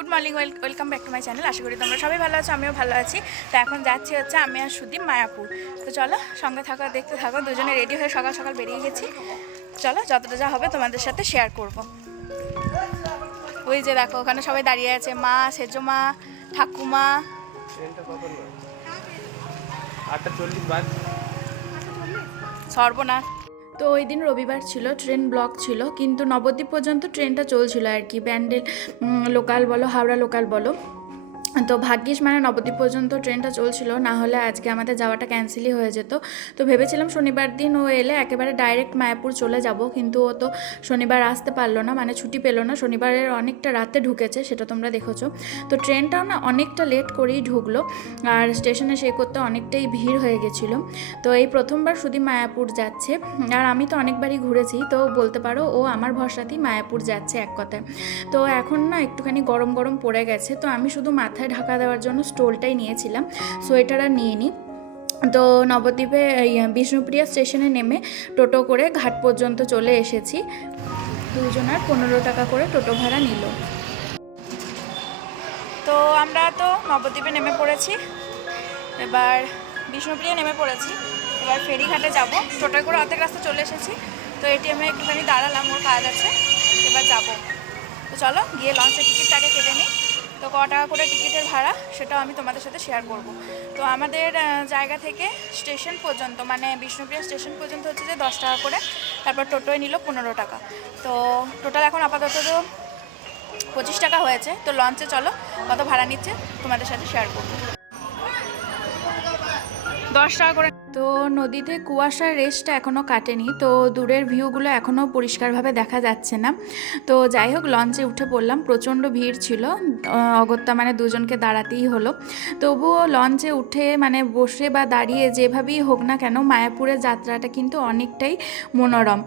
Good morning, welcome back to my channel. আশা করি তোমরা সবাই ভালো আছো, আমিও ভালো আছি। তো এখন যাচ্ছি হচ্ছে আমি আর সুদীপ মায়াপুর। তো চলো সঙ্গে থাকো, দেখতে থাকো। দুজনে রেডি হয়ে সকাল সকাল বেরিয়ে গেছি। চলো যতটা যা হবে তোমাদের সাথে শেয়ার করব। ওই যে দেখো ওখানে সবাই দাঁড়িয়ে আছে, মা, সেজো মা, ঠাকুমা। সর্বনাশ। তো ওই দিন রবিবার ছিল, ট্রেন ব্লক ছিল, কিন্তু নবদ্বীপ পর্যন্ত ট্রেনটা চলছিল আর কি, ব্যান্ডেল লোকাল বলো, হাওড়া লোকাল বলো। তো ভাগ্যিস মানে নবদ্বীপ পর্যন্ত ট্রেনটা চলছিল, না হলে আজকে আমাদের যাওয়াটা ক্যান্সেলই হয়ে যেত। তো ভেবেছিলাম শনিবার দিন ও এলে একেবারে ডাইরেক্ট মায়াপুর চলে যাব, কিন্তু ও তো শনিবার আসতে পারলো না, মানে ছুটি পেলো না। শনিবারের অনেকটা রাতে ঢুকেছে, সেটা তোমরা দেখেছো। তো ট্রেনটাও না অনেকটা লেট করেই ঢুকলো, আর স্টেশনে সেই করতে অনেকটাই ভিড় হয়ে গেছিলো। তো এই প্রথমবার শুধু মায়াপুর যাচ্ছে, আর আমি তো অনেকবারই ঘুরেছি, তো বলতে পারো ও আমার ভরসাতেই মায়াপুর যাচ্ছে এক কথায়। তো এখন না একটুখানি গরম গরম পড়ে গেছে, তো আমি শুধু মাথায় ঢাকা দেওয়ার জন্য স্টোলটাই নিয়েছিলাম, সোয়েটার আর নিয়ে নিই। তো নবদ্বীপে বিষ্ণুপ্রিয়া স্টেশনে নেমে টোটো করে ঘাট পর্যন্ত চলে এসেছি। দুজনার 15 টাকা করে টোটো ভাড়া নিল। তো আমরা তো নবদ্বীপে নেমে পড়েছি, এবার বিষ্ণুপ্রিয়া নেমে পড়েছি, এবার ফেরিঘাটে যাব। টোটোয় করে অর্ধেক রাস্তা চলে এসেছি। তো এটিএমে একটুখানি দাঁড়ালাম, ওর কাজ আছে, এবার যাব। তো চলো গিয়ে লঞ্চের টিকিটটাকে কেটে নিই। তো ক টাকা করে টিকিটের ভাড়া সেটাও আমি তোমাদের সাথে শেয়ার করব। তো আমাদের জায়গা থেকে স্টেশন পর্যন্ত, মানে বিষ্ণুপ্রিয়া স্টেশন পর্যন্ত হচ্ছে যে 10 টাকা করে, তারপর টোটোয় নিল 15 টাকা। তো টোটাল এখন আপাতত তো 25 টাকা হয়েছে। তো লঞ্চে চলো কত ভাড়া নিচ্ছে তোমাদের সাথে শেয়ার করবো। 10 টাকা করে। তো নদীতে কুয়াশার রেসটা এখনও কাটেনি, তো দূরের ভিউগুলো এখনও পরিষ্কারভাবে দেখা যাচ্ছে না। তো যাই হোক, লঞ্চে উঠে পড়লাম। প্রচণ্ড ভিড় ছিল, অগত্যা মানে দুজনকে দাঁড়াতেই হলো। তবুও লঞ্চে উঠে মানে বসে বা দাঁড়িয়ে যেভাবেই হোক না কেন, মায়াপুরের যাত্রাটা কিন্তু অনেকটাই মনোরম।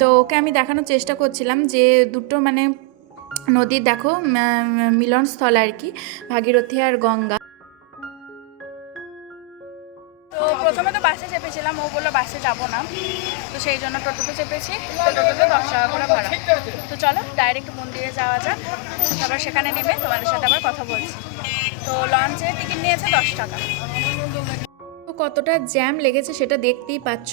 তো ওকে আমি দেখানোর চেষ্টা করছিলাম যে দুটো মানে নদীর দেখো মিলনস্থল আর কি, ভাগীরথী আর গঙ্গা। তো প্রথমে তো বাসে চেপেছিলাম, ও বললো বাসে যাবো না, তো সেই জন্য টোটোতে চেপেছি। তো টোটোতে 10 টাকা করে ভাড়া। তো চলো ডাইরেক্ট মন্দিরে যাওয়া যাক, তারপর সেখানে নেমে তোমাদের সাথে আবার কথা বলছি। তো লঞ্চে টিকিট নিয়েছে 10 টাকা। কতটা জ্যাম লেগেছে সেটা দেখতেই পাচ্ছ।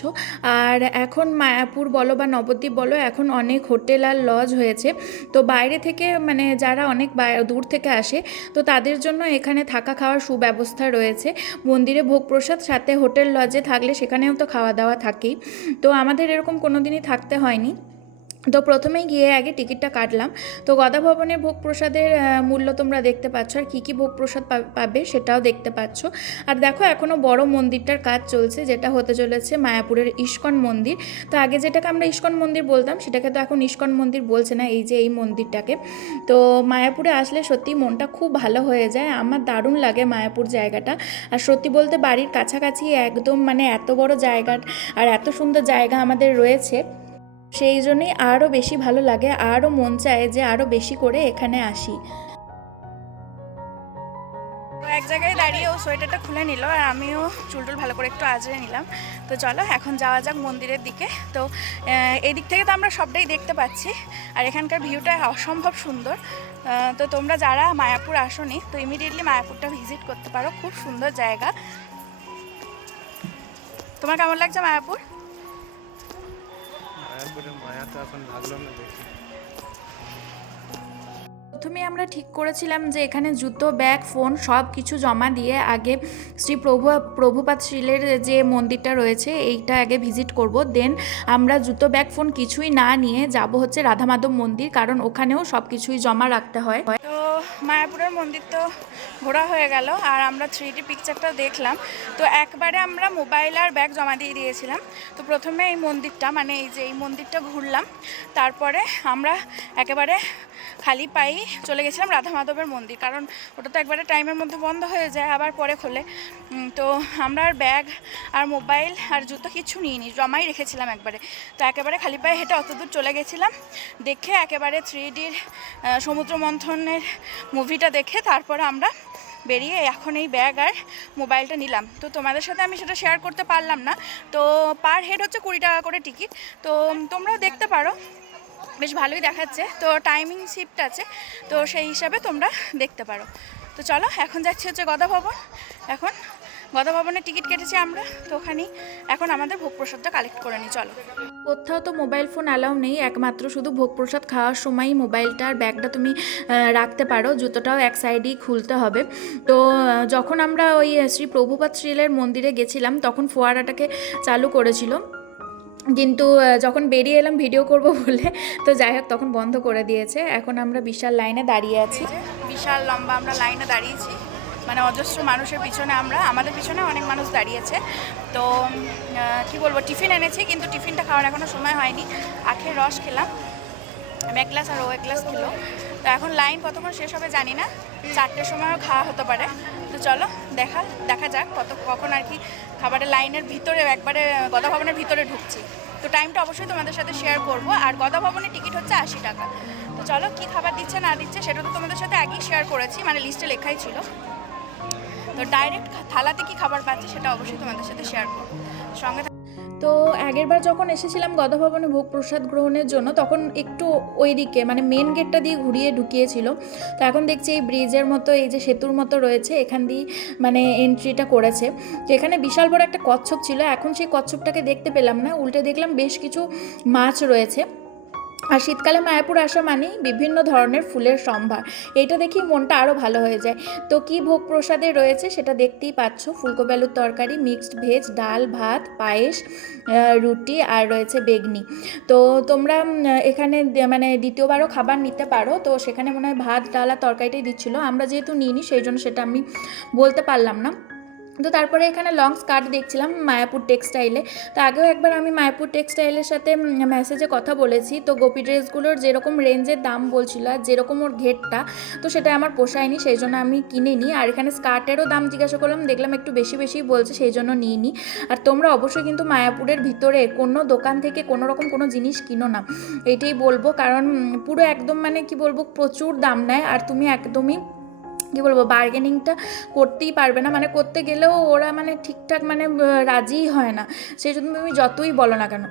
আর এখন মায়াপুর বলো বা নবদ্বীপ বলো, এখন অনেক হোটেল আর লজ হয়েছে। তো বাইরে থেকে মানে যারা অনেক দূর থেকে আসে, তো তাদের জন্য এখানে থাকা খাওয়ার সুব্যবস্থা রয়েছে। মন্দিরে ভোগ প্রসাদ, সাথে হোটেল লজে থাকলে সেখানেও তো খাওয়া দাওয়া থাকেই। তো আমাদের এরকম কোনো দিনই থাকতে হয়নি। তো প্রথমেই গিয়ে আগে টিকিটটা কাটলাম। তো গদা ভবনের ভোগ প্রসাদের মূল্য তোমরা দেখতে পাচ্ছ, আর কী কী ভোগ প্রসাদ পাবে সেটাও দেখতে পাচ্ছ। আর দেখো এখনও বড় মন্দিরটার কাজ চলছে, যেটা হতে চলেছে মায়াপুরের ইস্কন মন্দির। তো আগে যেটাকে আমরা ইস্কন মন্দির বলতাম, সেটাকে তো এখন ইস্কন মন্দির বলছে না, এই যে এই মন্দিরটাকে। তো মায়াপুরে আসলে সত্যি মনটা খুব ভালো হয়ে যায়, আমার দারুণ লাগে মায়াপুর জায়গাটা। আর সত্যি বলতে বাড়ির কাছাকাছি একদম মানে এত বড় জায়গা আর এত সুন্দর জায়গা আমাদের রয়েছে, সেই জন্যই আরও বেশি ভালো লাগে, আরও মন চায় যে আরও বেশি করে এখানে আসি। তো এক জায়গায় দাঁড়িয়ে ও সোয়েটারটা খুলে নিল, আর আমিও চুলটুল ভালো করে একটু আঁচড়ে নিলাম। তো চলো এখন যাওয়া যাক মন্দিরের দিকে। তো এই দিক থেকে তো আমরা সবটাই দেখতে পাচ্ছি, আর এখানকার ভিউটা অসম্ভব সুন্দর। তো তোমরা যারা মায়াপুর আসোনি, তো ইমিডিয়েটলি মায়াপুরটা ভিজিট করতে পারো, খুব সুন্দর জায়গা। তোমার কেমন লাগছে মায়াপুর? প্রথমে আমরা ঠিক করেছিলাম যে এখানে জুতো, ব্যাগ, ফোন সব কিছু জমা দিয়ে আগে শ্রী প্রভুপাদ শ্রীলের যে মন্দিরটা রয়েছে এইটা আগে ভিজিট করব। দেন আমরা জুতো, ব্যাগ, ফোন কিছুই না নিয়ে যাব হচ্ছে রাধা মাধব মন্দির, কারণ ওখানেও সব কিছুই জমা রাখতে হয়। তো মায়াপুরের মন্দির তো ঘোরা হয়ে গেল, আর আমরা 3D পিকচারটাও দেখলাম। তো একবারে আমরা মোবাইল আর ব্যাগ জমা দিয়ে দিয়েছিলাম। তো প্রথমে এই মন্দিরটা, মানে এই যে এই মন্দিরটা ঘুরলাম, তারপরে আমরা একেবারে খালি পায়েই চলে গেছিলাম রাধা মাধবের মন্দির, কারণ ওটা তো একবারে টাইমের মধ্যে বন্ধ হয়ে যায়, আবার পরে খোলে। তো আমরা আর ব্যাগ আর মোবাইল আর জুতো কিছু নিইনি, জমাই রেখেছিলাম একবারে। তো একেবারে খালি পায়ে হেঁটে অত দূর চলে গেছিলাম, দেখে একেবারে 3Dর সমুদ্র মন্থনের মুভিটা দেখে তারপরে আমরা বেরিয়ে এখন এই ব্যাগ আর মোবাইলটা নিলাম। তো তোমাদের সাথে আমি সেটা শেয়ার করতে পারলাম না। তো পার হেড হচ্ছে 20 টাকা করে টিকিট, তো তোমরাও দেখতে পারো। বেশ ভালোই দেখাচ্ছে। তো টাইমিং শিফট আছে, তো সেই হিসাবে তোমরা দেখতে পারো। তো চলো এখন যাচ্ছি হচ্ছে গদা ভবন। এখন গদা ভবনের টিকিট কেটেছি আমরা, তো ওখানেই এখন আমাদের ভোগ প্রসাদটা কালেক্ট করে নিই। চলো। কোথাও তো মোবাইল ফোন অ্যালাউ নেই, একমাত্র শুধু ভোগ প্রসাদ খাওয়ার সময়ই মোবাইলটা আর ব্যাগটা তুমি রাখতে পারো, জুতোটাও এক সাইডেই খুলতে হবে। তো যখন আমরা ওই শ্রী প্রভুপাদ শ্রীলের মন্দিরে গেছিলাম তখন ফোয়ারাটাকে চালু করেছিল, কিন্তু যখন বেরিয়ে এলাম ভিডিও করব বলে, তো যাই হোক তখন বন্ধ করে দিয়েছে। এখন আমরা বিশাল লাইনে দাঁড়িয়ে আছি, বিশাল লম্বা আমরা লাইনে দাঁড়িয়েছি, মানে অজস্র মানুষের পিছনে আমাদের পিছনে অনেক মানুষ দাঁড়িয়েছে। তো কি বলবো, টিফিন এনেছি কিন্তু টিফিনটা খাওয়ার এখনও সময় হয়নি। আখের রস খেলাম, আমি এক গ্লাস আর ও এক গ্লাস খেলো। তো এখন লাইন কতক্ষণ শেষ হবে জানি না, 4টের সময়ও খাওয়া হতে পারে। তো চলো দেখা যাক কখন আর কি খাবারের লাইনের ভিতরে একবারে গদা ভবনের ভিতরে ঢুকছি। তো টাইমটা অবশ্যই তোমাদের সাথে শেয়ার করব। আর গদা ভবনের টিকিট হচ্ছে 80 টাকা। তো চলো কী খাবার দিচ্ছে না দিচ্ছে সেটা তো তোমাদের সাথে আগেই শেয়ার করেছি, মানে লিস্টে লেখাই ছিল। তো ডাইরেক্ট থালাতে কী খাবার পাচ্ছি সেটা অবশ্যই তোমাদের সাথে শেয়ার করবো, সঙ্গে। তো আগেরবার যখন এসেছিলাম গদা ভবনে ভোগ প্রসাদ গ্রহণের জন্য তখন একটু ওই দিকে মানে মেন গেটটা দিয়ে ঘুরিয়ে ঢুকিয়েছিল। তো এখন দেখছি এই ব্রিজের মতো, এই যে সেতুর মতো রয়েছে, এখান দিয়ে মানে এন্ট্রিটা করেছে। তো এখানে বিশাল বড় একটা কচ্ছপ ছিল, এখন সেই কচ্ছপটাকে দেখতে পেলাম না, উল্টে দেখলাম বেশ কিছু মাছ রয়েছে। আর শীতকালে মায়াপুর আসা মানেই বিভিন্ন ধরনের ফুলের সম্ভার, এইটা দেখেই মনটা আরও ভালো হয়ে যায়। তো কি ভোগ প্রসাদে রয়েছে সেটা দেখতেই পাচ্ছ, ফুলকপি আলুর তরকারি, মিক্সড ভেজ, ডাল, ভাত, পায়েস, রুটি আর রয়েছে বেগনি। তো তোমরা এখানে মানে দ্বিতীয়বারও খাবার নিতে পারো। তো সেখানে মনে হয় ভাত, ডাল আর তরকারিটাই দিচ্ছিলো, আমরা যেহেতু নিইনি সেই জন্য সেটা আমি বলতে পারলাম না। তো তারপরে এখানে লং স্কার্ট দেখছিলাম মায়াপুর টেক্সটাইলে। তো আগেও একবার আমি মায়াপুর টেক্সটাইলের সাথে মেসেজে কথা বলেছি, তো গোপী ড্রেসগুলোর যেরকম রেঞ্জের দাম বলছিল আর যেরকম ওর ঘেরটা, তো সেটা আমার পোষায়নি, সেই জন্য আমি কিনিনি। আর এখানে স্কার্টেরও দাম জিজ্ঞাসা করলাম, দেখলাম একটু বেশি বেশি বলছে, সেই জন্য নিইনি। আর তোমরা অবশ্যই কিন্তু মায়াপুরের ভিতরে কোনো দোকান থেকে কোনো রকম কোনো জিনিস কিনো না, এইটাই বলবো। কারণ পুরো একদম মানে কি বলবো, প্রচুর দাম নেয় আর তুমি একদমই কী বলবো বার্গেনিংটা করতেই পারবে না, মানে করতে গেলেও ওরা মানে ঠিকঠাক মানে রাজিই হয় না, সেই জন্য তুমি যতই বলো না কেন।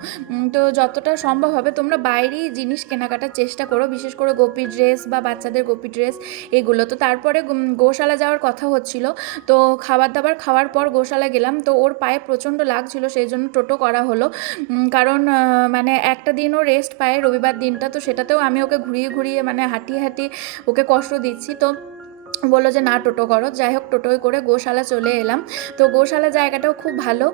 তো যতটা সম্ভব হবে তোমরা বাইরেই জিনিস কেনাকাটার চেষ্টা করো, বিশেষ করে গোপী ড্রেস বা বাচ্চাদের গোপী ড্রেস এগুলো। তো তারপরে গোশালা যাওয়ার কথা হচ্ছিল, তো খাবার দাবার খাওয়ার পর গোশালা গেলাম। তো ওর পায়ে প্রচণ্ড লাগছিল, সেই জন্য টোটো করা হলো, কারণ মানে একটা দিনও রেস্ট পায় রবিবার দিনটা, তো সেটাতেও আমি ওকে ঘুরিয়ে ঘুরিয়ে মানে হাঁটিয়ে হাঁটিয়ে ওকে কষ্ট দিচ্ছি। তো বললো যে না টোটো করো, যাই হোক টোটোয় করে গোশালা চলে এলাম। তো গোশালা জায়গাটাও খুব ভালো,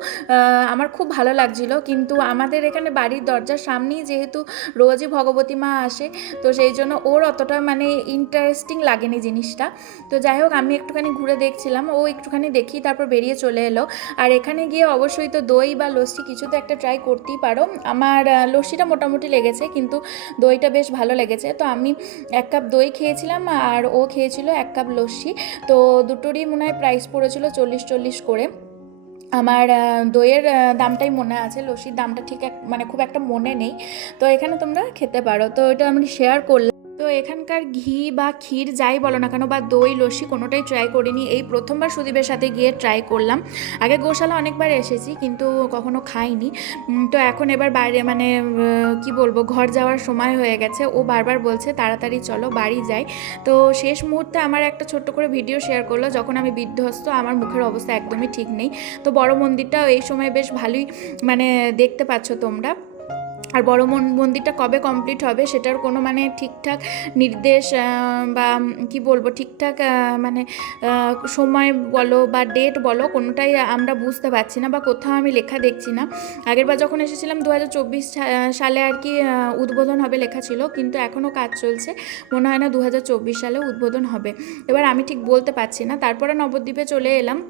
আমার খুব ভালো লাগছিল। কিন্তু আমাদের এখানে বাড়ির দরজার সামনেই যেহেতু রোজই ভগবতী মা আসে, তো সেই জন্য ওর অতটা মানে ইন্টারেস্টিং লাগেনি জিনিসটা। তো যাই হোক আমি একটুখানি ঘুরে দেখছিলাম, ও একটুখানি দেখি তারপর বেরিয়ে চলে এলো। আর এখানে গিয়ে অবশ্যই তো দই বা লস্যি কিছু তো একটা ট্রাই করতেই পারো। আমার লস্যিটা মোটামুটি লেগেছে, কিন্তু দইটা বেশ ভালো লেগেছে। তো আমি 1 কাপ দই খেয়েছিলাম আর ও খেয়েছিল 1 কাপ লস্যি। তো দুটোরই মনে হয় প্রাইস পড়েছিল 40-40 করে। আমার দইয়ের দামটাই মনে আছে, লস্যির দামটা ঠিক মানে খুব একটা মনে নেই। তো এখানে তোমরা খেতে পারো, তো এটা আমি শেয়ার করলাম। তো এখানকার ঘি বা ক্ষীর যাই বলো না কেন বা দই লস্যি কোনোটাই ট্রাই করিনি, এই প্রথমবার সুদীপের সাথে গিয়ে ট্রাই করলাম। আগে গোশালা অনেকবার এসেছি কিন্তু কখনো খাইনি। তো এখন এবার বাইরে মানে কি বলবো, ঘর যাওয়ার সময় হয়ে গেছে, ও বারবার বলছে তাড়াতাড়ি চলো বাড়ি যাই। তো শেষ মুহূর্তে আমার একটা ছোট্ট করে ভিডিও শেয়ার করলো, যখন আমি বিধ্বস্ত, আমার মুখের অবস্থা একদমই ঠিক নেই। তো বড় মন্দিরটাও এই সময় বেশ ভালোই মানে দেখতে পাচ্ছ তোমরা। আর বড় মন্দিরটা কবে কমপ্লিট হবে সেটার কোনো মানে ঠিকঠাক নির্দেশ বা কি বলবো ঠিকঠাক মানে সময় বলো বা ডেট বলো, কোনোটাই আমরা বুঝতে পারছি না বা কোথাও আমি লেখা দেখছি না। আগেরবার যখন এসেছিলাম 2024 সালে আর কি উদ্বোধন হবে লেখা ছিল, কিন্তু এখনও কাজ চলছে, মনে হয় না 2024 সালে উদ্বোধন হবে। এবার আমি ঠিক বলতে পারছি না। তারপরে নবদ্বীপে চলে এলাম,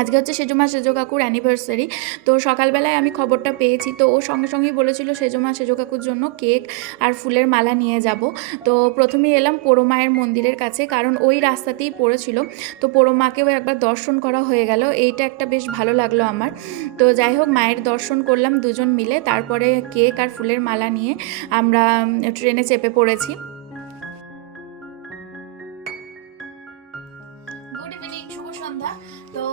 আজকে হচ্ছে সেজমা সেজো কাকুর অ্যানিভার্সারি। তো সকালবেলায় আমি খবরটা পেয়েছি, তো ও সঙ্গে সঙ্গেই বলেছিল সেজমা সেজো কাকুর জন্য কেক আর ফুলের মালা নিয়ে যাব। তো প্রথমেই এলাম পোড়োমায়ের মন্দিরের কাছে, কারণ ওই রাস্তাতেই পড়েছিল। তো পোড়োমাকেও একবার দর্শন করা হয়ে গেল, এইটা একটা বেশ ভালো লাগলো আমার। তো যাই হোক মায়ের দর্শন করলাম দুজন মিলে, তারপরে কেক আর ফুলের মালা নিয়ে আমরা ট্রেনে চেপে পড়েছি। গুড ইভিনিং, শুভ সন্ধ্যা। তো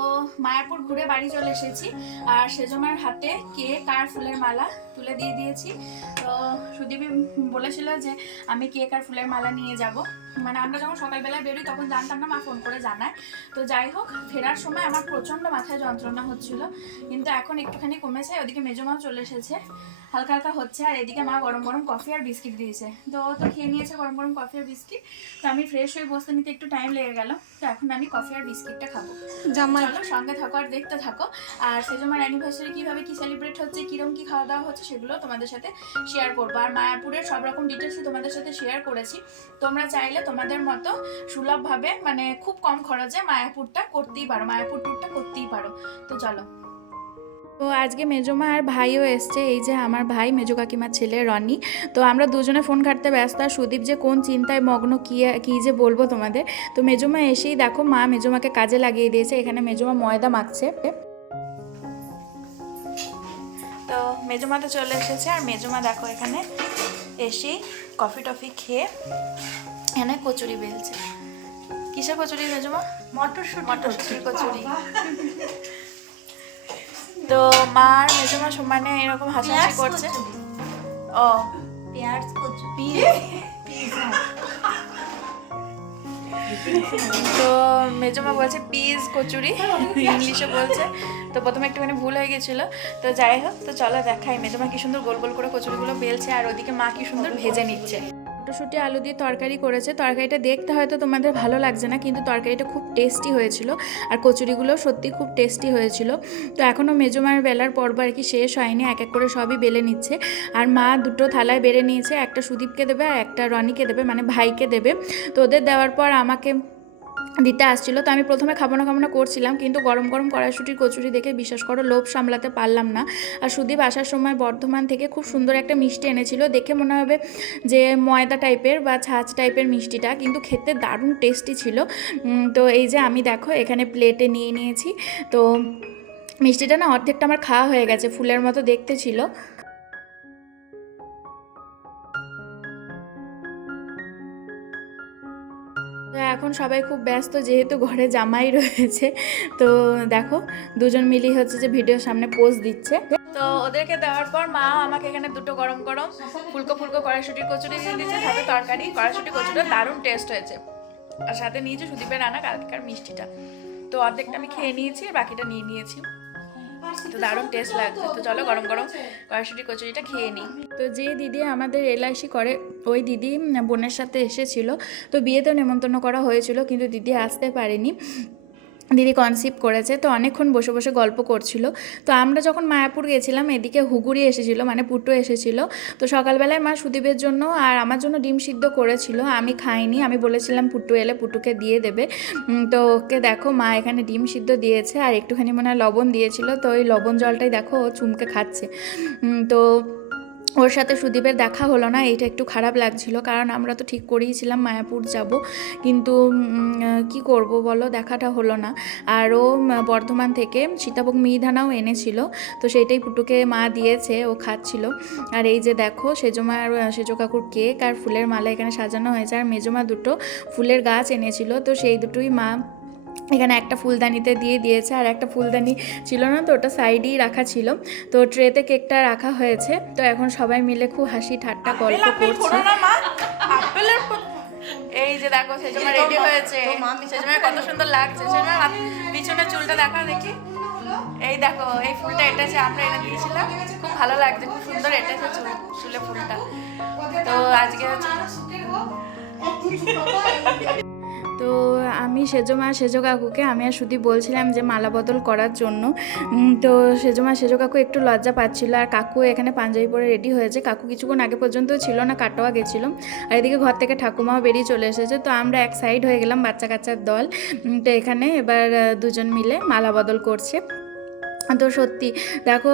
মায়াপুর ঘুরে ঘুরে বাড়ি চলে এসেছি আর সেজমার হাতে কেক আর ফুলের মালা তুলে দিয়ে দিয়েছি। তো সুদীপই বলেছিল যে আমি কেক আর ফুলের মালা নিয়ে যাব, মানে আমরা যখন সকালবেলায় বেরোই তখন জানতাম না, মা ফোন করে জানায়। তো যাই হোক, ফেরার সময় আমার প্রচণ্ড মাথায় যন্ত্রণা হচ্ছিল, কিন্তু এখন একটুখানি কমেছে। ওদিকে মেজমাও চলে এসেছে, হালকা হালকা হচ্ছে। আর এদিকে মা গরম গরম কফি আর বিস্কিট দিয়েছে, তো ও তো খেয়ে নিয়েছে গরম গরম কফি আর বিস্কিট। তো আমি ফ্রেশ হয়ে বসতে নিতে একটু টাইম লেগে গেল, তো এখন আমি কফি আর বিস্কিটটা খাবো। চলো সঙ্গে থাকো আর দেখতে থাকো। আর সেজমার অ্যানিভার্সারি কীভাবে কী সেলিব্রেট হচ্ছে, কীরকম কী খাওয়া দাওয়া হচ্ছে, সেগুলো তোমাদের সাথে শেয়ার করবো। আর মায়াপুরের সব রকম ডিটেলসই তোমাদের সাথে শেয়ার করেছি। তোমরা চাইলে তোমাদের মতো সুলভভাবে, মানে খুব কম খরচে মায়াপুরটা করতেই পারো, মায়াপুর ট্যুরটা করতেই পারো। তো চলো। তো আজকে মেজমা আর ভাইও এসছে, এই যে আমার ভাই, মেজো কাকিমার ছেলে রনি। তো আমরা দুজনে ফোন ঘাটতে ব্যস্ত, আর সুদীপ যে কোন চিন্তায় মগ্ন, কী যে বলবো তোমাদের। তো মেজমা এসেই দেখো মা মেজমাকে কাজে লাগিয়ে দিয়েছে, এখানে মেজমা ময়দা মাখছে। তো মেজমা তো চলে এসেছে, আর মেজমা দেখো এখানে এসেই কফি টফি খেয়ে এখানে কচুরি বেলছে। কিসের কচুরি মেজমা? মটরশুঁটির কচুরি। তো মা আর মেজমা সমানে এরকম হাসাহাসি করছে। ও পেঁয়াজ কচুরি, তো মেজমা বলছে পিস কচুরি, ইংলিশে বলছে। তো প্রথমে একটুখানি ভুল হয়ে গেছিলো। তো যাই হোক, তো চলো দেখাই মেজমা কি সুন্দর গোল গোল করে কচুরিগুলো বেলছে, আর ওদিকে মা কি সুন্দর ভেজে নিচ্ছে। মটরশুঁটি আলু দিয়ে তরকারি করেছে। তরকারিটা দেখতে হয়তো তোমাদের ভালো লাগছে না, কিন্তু তরকারিটা খুব টেস্টি হয়েছিল, আর কচুরিগুলো সত্যি খুব টেস্টি হয়েছিল। তো এখনও মেজমার বেলার পর্ব আর কি শেষ হয়নি, এক এক করে সবই বেলে নিচ্ছে। আর মা দুটো থালায় বেড়ে নিয়েছে, একটা সুদীপকে দেবে আর একটা রনিকে দেবে, মানে ভাইকে দেবে। তো ওদের দেওয়ার পর আমাকে দিতে আসছিলো। তো আমি প্রথমে খাবো না করছিলাম, কিন্তু গরম গরম কড়াইশুঁটির কচুরি দেখে বিশ্বাস করো লোভ সামলাতে পারলাম না। আর সুদীপ আসার সময় বর্ধমান থেকে খুব সুন্দর একটা মিষ্টি এনেছিল, দেখে মনে হবে যে ময়দা টাইপের বা ছাঁচ টাইপের মিষ্টিটা, কিন্তু খেতে দারুণ টেস্টি ছিল। তো এই যে আমি দেখো এখানে প্লেটে নিয়ে নিয়েছি। তো মিষ্টিটা না অর্ধেকটা আমার খাওয়া হয়ে গেছে, ফুলের মতো দেখতে ছিল। এখন সবাই খুব ব্যস্ত, যেহেতু ঘরে জামাই রয়েছে। তো দেখো দুজন মিলি হচ্ছে যে ভিডিওর সামনে পোজ দিচ্ছে। তো ওদেরকে দেওয়ার পর মা আমাকে এখানে দুটো গরম গরম ফুলকো ফুলকো কড়াইশুঁটির কচুরি দিয়ে দিচ্ছে, সাথে তরকারি। কড়াইশুঁটি কচুরিটা দারুণ টেস্ট হয়েছে, আর সাথে নিয়েছি সুদীপের রান্না কালকের মিষ্টিটা। তো অর্ধেকটা আমি খেয়ে নিয়েছি, বাকিটা নিয়ে নিয়েছি। তো দারুণ টেস্ট লাগছে। তো চলো গরম গরম কড়াইশুঁটি কচুরিটা খেয়ে নিই। তো যে দিদি আমাদের এলআইসি করে, ওই দিদি বোনের সাথে এসেছিল। তো বিয়েতেও নেমন্তন্ন করা হয়েছিল, কিন্তু দিদি আসতে পারেনি, দিদি কনসিভ করেছে। তো অনেকক্ষণ বসে বসে গল্প করছিল। তো আমরা যখন মায়াপুর গেছিলাম, এদিকে হুগুরি এসেছিলো, মানে পুটু এসেছিলো। তো সকালবেলায় মা সুদীপের জন্য আর আমার জন্য ডিম সিদ্ধ করেছিল, আমি খাইনি। আমি বলেছিলাম পুটু এলে পুটুকে দিয়ে দেবে। তো ওকে দেখো মা এখানে ডিম সিদ্ধ দিয়েছে, আর একটুখানি মনে হয় লবণ দিয়েছিল। তো ওই লবণ জলটাই দেখো ও চুমকে খাচ্ছে। তো ওর সাথে সুদীপের দেখা হলো না, এইটা একটু খারাপ লাগছিল, কারণ আমরা তো ঠিক করেইছিলাম মায়াপুর যাব, কিন্তু কি করব বলো, দেখাটা হলো না। আর ও বর্ধমান থেকে সীতাভোগ মিহিদানাও এনেছিল, তো সেইটাই পুটুকে মা দিয়েছে, ও খাচ্ছিল। আর এই যে দেখো সেজো কাকুর কেক আর ফুলের মালা এখানে সাজানো হয়েছে। আর মেজমা দুটো ফুলের গাছ এনেছিল, তো সেই দুটোই মা এখানে একটা ফুলদানিতে দিয়ে দিয়েছে, আর একটা ফুলদানি ছিল না, তো ওটা সাইডেই রাখা ছিল। তো ট্রেতে কেকটা রাখা হয়েছে। তো এখন সবাই মিলে খুব হাসি ঠাট্টা গল্প করছে। এই যে দেখো সেজমা রেডি হয়েছে, সেজমা কত সুন্দর লাগছে। সেজমা পিছনে চুলটা দেখা দেখি, এই দেখো এই ফুলটা এটেছে, আমরা এনে দিয়েছিলাম, খুব ভালো লাগছে, খুব সুন্দর এটেছে চুলে ফুলটা। তো আজকে তো আমি সেজো কাকুকে আমি আর সুদীপ বলছিলাম যে মালা বদল করার জন্য। তো সেজো কাকু একটু লজ্জা পাচ্ছিল, আর কাকু এখানে পাঞ্জাবি পরে রেডি হয়েছে। কাকু কিছুক্ষণ আগে পর্যন্ত ছিল না, কাটোয়া গেছিল। আর এদিকে ঘর থেকে ঠাকুমাও বেরিয়ে চলে এসেছে। তো আমরা এক সাইড হয়ে গেলাম, বাচ্চা কাচ্চার দল। তো এখানে এবার দুজন মিলে মালা বদল করছে। তো সত্যি দেখো,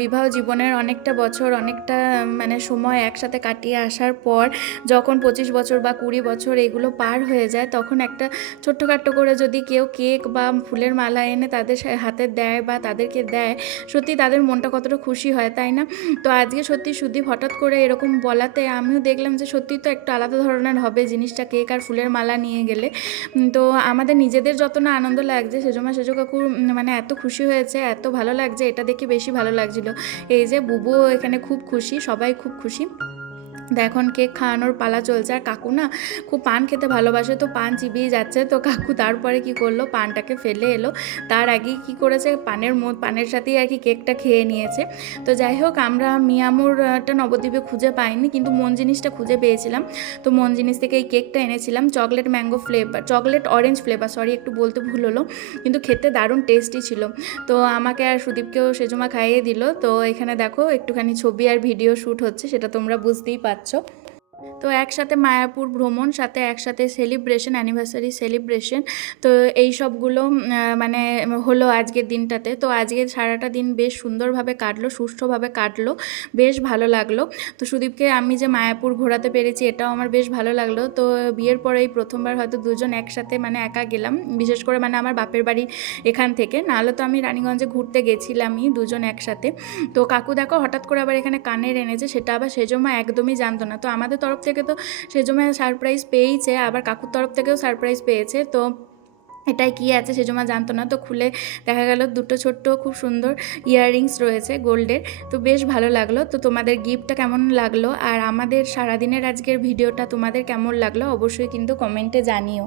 বিবাহ জীবনের অনেকটা বছর, অনেকটা মানে সময় একসাথে কাটিয়ে আসার পর যখন 25 বছর বা 20 বছর এগুলো পার হয়ে যায়, তখন একটা ছোট্টখাট্টো করে যদি কেউ কেক বা ফুলের মালা এনে তাদের হাতে দেয় বা তাদেরকে দেয়, সত্যি তাদের মনটা কতটা খুশি হয়, তাই না? তো আজকে সত্যি সুদীপ হঠাৎ করে এরকম বলাতে আমিও দেখলাম যে সত্যি তো একটু আলাদা ধরনের হবে জিনিসটা, কেক আর ফুলের মালা নিয়ে গেলে। তো আমাদের নিজেদের যত না আনন্দ লাগছে, সেজো কাকুর মানে এত খুশি হয়েছে, এত ভালো লাগছে, এটা দেখে বেশি ভালো লাগছিল। এই যে বুবু এখানে খুব খুশি, সবাই খুব খুশি। এখন কেক খাওয়ানোর পালা চলছে, আর কাকু না খুব পান খেতে ভালোবাসে, তো পান চিবিয়ে যাচ্ছে। তো কাকু তারপরে কি করলো, পানটাকে ফেলে এলো, তার আগেই কি করেছে, পানের সাথেই আর কি কেকটা খেয়ে নিয়েছে। তো যাই হোক, আমরা মিয়ামুরটা নবদ্বীপে খুঁজে পাইনি, কিন্তু মন জিনিসটা খুঁজে পেয়েছিলাম। তো মন জিনিস থেকে এই কেকটা এনেছিলাম, chocolate mango flavour, chocolate orange flavour, sorry একটু বলতে ভুল হলো, কিন্তু খেতে দারুণ টেস্টি ছিল। তো আমাকে আর সুদীপকেও সেজমা খাইয়ে দিল। তো এখানে দেখো একটুখানি ছবি আর ভিডিও শ্যুট হচ্ছে, সেটা তোমরা বুঝতেই পারছো। তো একসাথে মায়াপুর ভ্রমণ, সাথে একসাথে সেলিব্রেশন, অ্যানিভার্সারি সেলিব্রেশন, তো এই সবগুলো মানে হলো আজকের দিনটাতে। তো আজকে সারাটা দিন বেশ সুন্দরভাবে কাটলো, সুষ্ঠুভাবে কাটলো, বেশ ভালো লাগলো। তো সুদীপকে আমি যে মায়াপুর ঘোরাতে পেরেছি, এটাও আমার বেশ ভালো লাগলো। তো বিয়ের পরে এই প্রথমবার হয়তো দুজন একসাথে মানে একা গেলাম, বিশেষ করে মানে আমার বাপের বাড়ি এখান থেকে, নাহলে তো আমি রানীগঞ্জে ঘুরতে গেছিলামই দুজন একসাথে। তো কাকু দেখো হঠাৎ করে আবার এখানে কানের এনেছে, সেটা আবার সেজমা একদমই জানতো না। তো আমাদের তরফ থেকে তো সেজমা সারপ্রাইজ পেয়েছে, আবার কাকুর তরফ থেকেও সারপ্রাইজ পেয়েছে। তো এটাই কী আছে সেজমা জানতো না। তো খুলে দেখা গেল দুটো ছোট্ট খুব সুন্দর ইয়াররিংস রয়েছে গোল্ডের। তো বেশ ভালো লাগলো। তো তোমাদের গিফটটা কেমন লাগলো, আর আমাদের সারাদিনের আজকের ভিডিওটা তোমাদের কেমন লাগলো অবশ্যই কিন্তু কমেন্টে জানিও।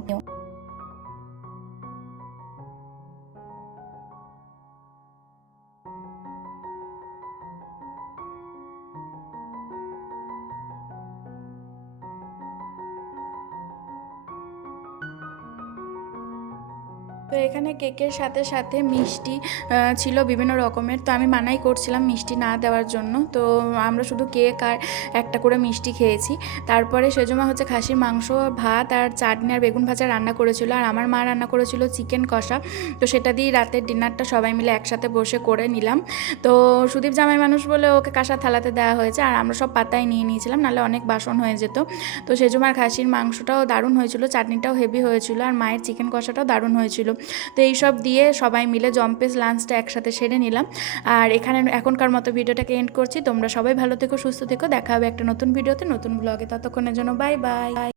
তো এখানে কেকের সাথে সাথে মিষ্টি ছিল বিভিন্ন রকমের। তো আমি মানাই করছিলাম মিষ্টি না দেওয়ার জন্য। তো আমরা শুধু কেক আর একটা করে মিষ্টি খেয়েছি। তারপরে সেজমা হচ্ছে খাসির মাংস, ভাত আর চাটনি আর বেগুন ভাজা রান্না করেছিল, আর আমার মা রান্না করেছিল চিকেন কষা। তো সেটা দিয়েই রাতের ডিনারটা সবাই মিলে একসাথে বসে করে নিলাম। তো সুদীপ জামাই মানুষ বলে ওকে কাঁসা থালাতে দেওয়া হয়েছে, আর আমরা সব পাতায় নিয়ে নিয়েছিলাম, নাহলে অনেক বাসন হয়ে যেত। তো সেজমার খাসির মাংসটাও দারুণ হয়েছিল, চাটনিটাও হেভি হয়েছিল, আর মায়ের চিকেন কষাটাও দারুণ হয়েছিল। তো এইসব দিয়ে সবাই মিলে জম্পেস লাঞ্চটা একসাথে সেরে নিলাম। আর এখানে এখনকার মতো ভিডিওটাকে এন্ড করছি। তোমরা সবাই ভালো থেকো, সুস্থ থেকো, দেখা হবে একটা নতুন ভিডিওতে, নতুন ব্লগে। ততক্ষণের জন্য বাই বাই।